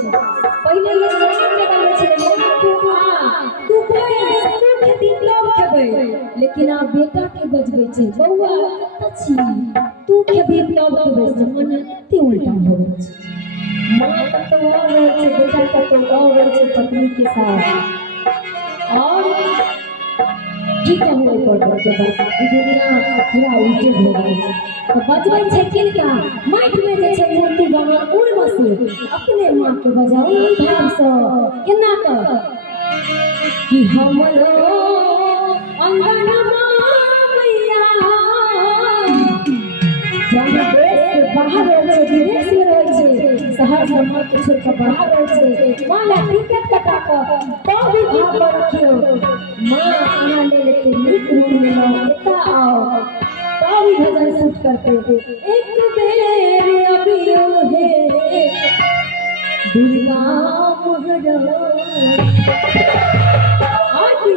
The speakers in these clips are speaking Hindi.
छी पहले लोग गाना गावे छले तू कोई तू खेती कम खेबै लेकिन आ बेटा के बजबै छै बौआ कत छी तू खेती कम खेबै से मन एते उल्टा हो गई छै मां कत आवे छै बेटा कत आवे छै पत्नी के साथ और की कहू एकर के बात ई दुनिया पूरा उल्टे हो गई है तो बजबै छै किनका माटि में जे छै मूर्ति बनल उड़ से अपने मां के बजाओ भाव से केना कर कि हमरो अंगना मैया जब देश बाहर रहे छै विदेश में रहे छै शहर समाज के छोड़ के बाहर रहे छै माला टिकट कटा के तो भी भाव पर रखियो मां खाना ले लेते नीक रूम में लो एता आओ तो भी भजन शूट करते एक बेर अबियो हे दुर्गा मोहरा आजी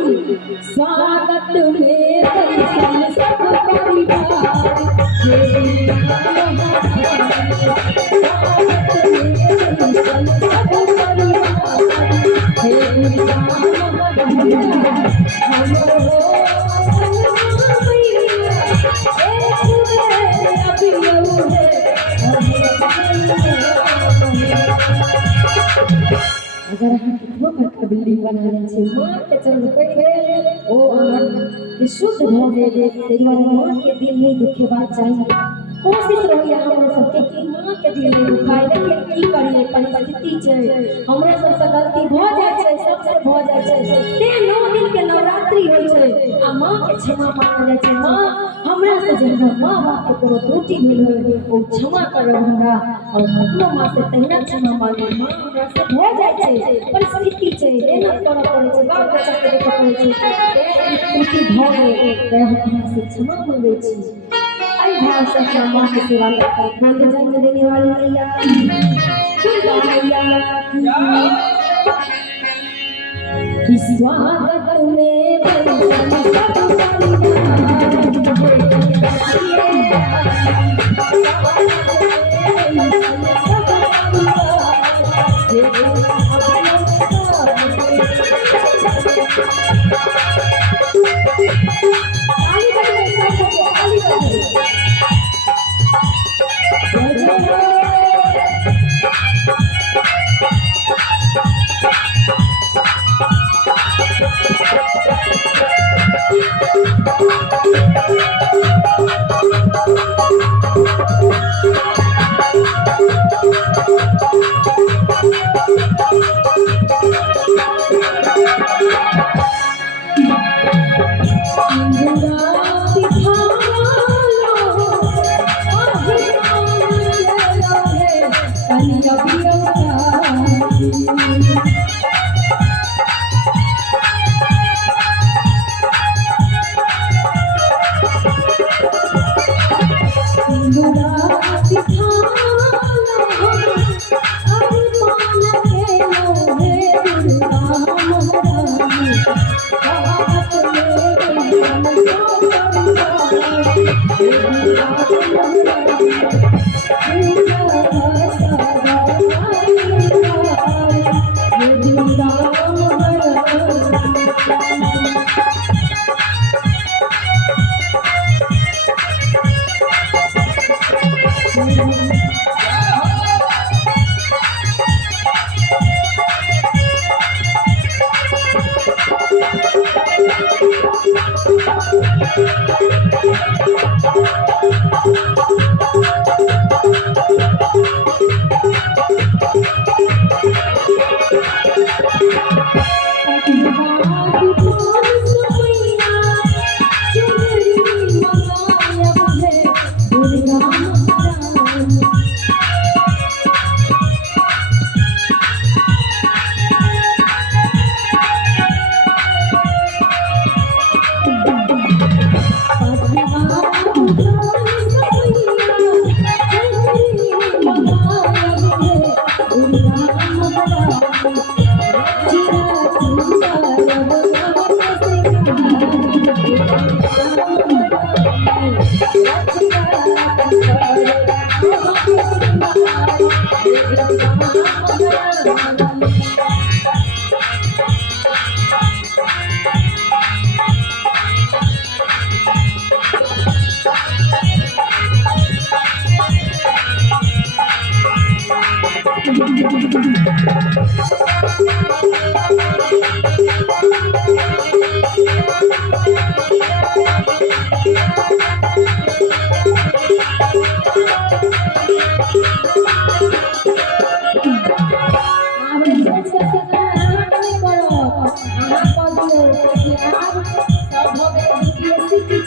स्वागत में दर्शन सब परिवार हे अगर हम कितनो बड़का बिल्डिंग बना ले छै मां के चरण पड़ गेल ओ अमर शुद्ध भ गेल तेरे मां के दिल नहीं दुखेबाक चाहिए कोशिश रहिए हमरा सबके कि मां के दिल नहीं दुखाए लेकिन की करिए परिस्थिति छै हमरा सबसे गलती भ जाय छै सबसे भ जाय छै ते 9 दिन के नवरात्रि होय छै आ मां के क्षमा मांगल जाय छै मां हमरा से जे मां बाप के कोनो त्रुटि भेल होय ओ क्षमा करो हमरा और अपनो मां से तहिना क्षमा मांगे मां हमरा से भ जाय छै परिस्थिति छै मेहनत करऽ पड़ै छै बाल बच्चा के देखऽ पड़ै छै ते त्रुटि भ गेल ते हम से क्षमा मांगे छी आई भाव से मां की सेवा करते बोल जन्म देने वाली मैया की स्वागत में बंधन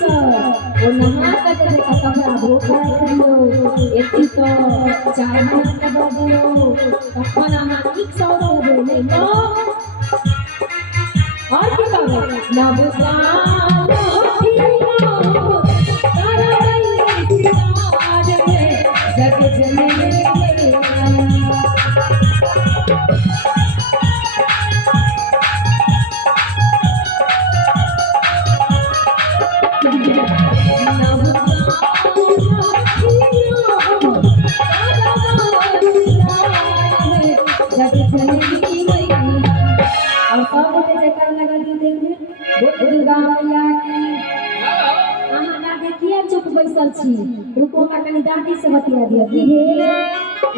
नहा कर देखा कपड़ा धो कर दियो एती तो चाय बना कर दियो तखन अहाँ ठीक सौ देबे नहीं तो और की कहबे ना बुझा जग जननी और सब के जयकार लगा दी देखिए बोल दुर्गा मैया की अहाँ दादी किया चुप बैसल छी रुको का कनी दादी से बतिया दिया की हे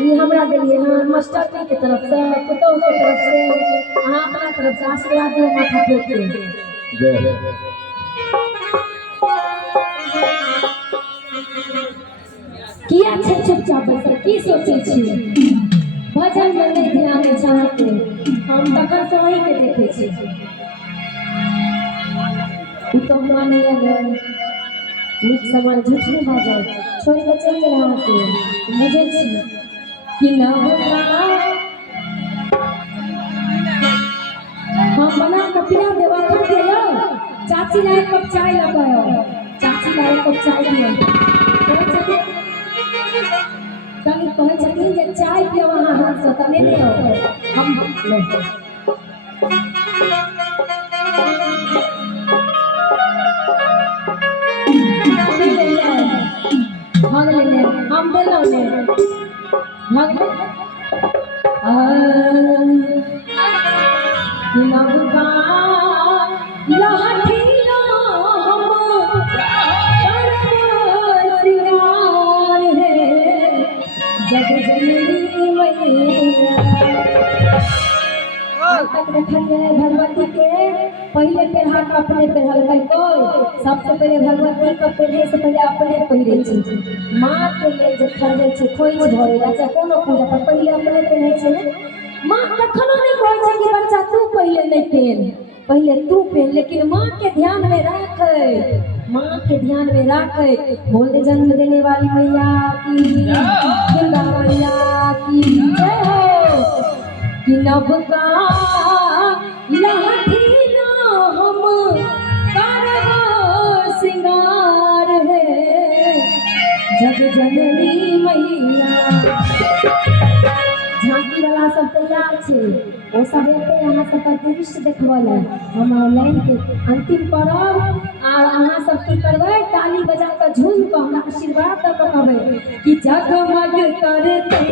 ई हमरा देलिए हां मास्टर जी के तरफ से पुतौ के तरफ से अहाँ अपना तरफ से आशीर्वाद दियो माथा फेर के जय किया छे चुपचाप बैसल की सोचे छी भजन में नहीं ध्यान चाहते हम तखन से वही के देखे छी तो माने अगर निक समान झूठ नहीं बाजा छोड़ के चल गए वहां के मुझे छी कि ना हम बना के पिया देवा कर के लो चाची ला एक कप चाय लगाओ चाची ला एक कप चाय दियो कहीं कहे छथिन जे चाय पियो वहां हाथ से तने ले हम भाग ले हम देलो ले भाग ले नवका लाठी जग जननी मैया तक देखिए भगवती के पहले पेरहा का अपने पेरहल कई कोई सबसे पहले भगवती का पेरहे से पहले अपने पहिरे छी मां के ले जे खरीदे छी खोई धरे अच्छा कोनो पूजा पर पहले अपने पेरहे छी मां कखनो नहीं कहै छै कि बच्चा तू पहले नहीं पहन पहले तू पहन लेकिन मां के ध्यान में रख मां के ध्यान में रख बोल दे जन्म देने वाली मैया की दुर्गा मैया की जय हो कि नवका लाठी ना हम करब सिंगार है जग जननी मैया झांकी वाला सब तैयार छे ओ सब एते अहाँ सब पर दृश्य देखबले हम ऑनलाइन के अंतिम पर्व और अहाँ सब की करबै ताली बजा के झूम के हमरा आशीर्वाद द के कहबै कि जगमग करते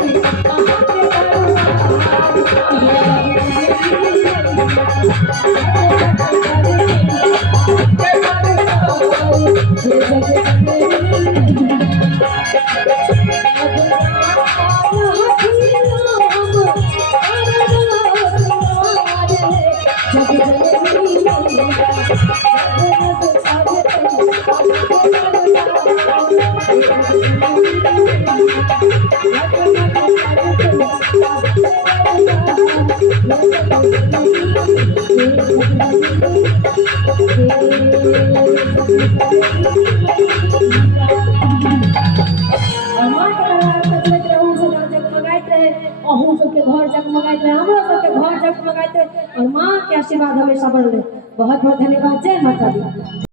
अहू सबके घर जगमगाइत रहे हमरो सबके घर जगमगाइत रहे और माँ के आशीर्वाद हमेशा बढ़ल रहे बहुत बहुत धन्यवाद जय माता दी।